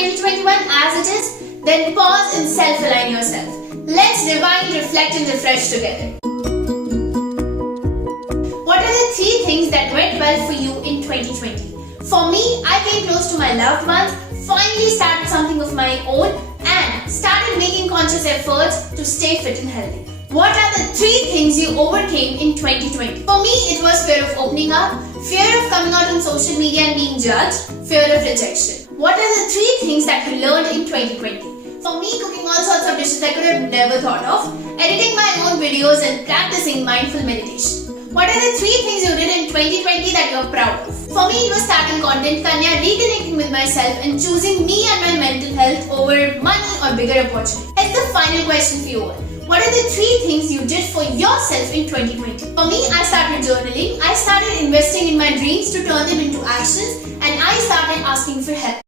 2021 as it is, then pause and self-align yourself. Let's rewind, reflect and refresh together. What are the 3 things that went well for you in 2020? For me, I came close to my loved ones, finally started something of my own and started making conscious efforts to stay fit and healthy. What are the 3 things you overcame in 2020? For me, it was fear of opening up, fear of coming out on social media and being judged, fear of rejection. What are the 3 things that you learned in 2020? For me, cooking all sorts of dishes I could have never thought of, editing my own videos and practicing mindful meditation. What are the 3 things you did in 2020 that you're proud of? For me, it was starting Kontent Kanya, reconnecting with myself and choosing me and my mental health over money or bigger opportunities. It's the final question for you all. What are the 3 things you did for yourself in 2020? For me, I started journaling, I started investing in my dreams to turn them into actions, and I started asking for help.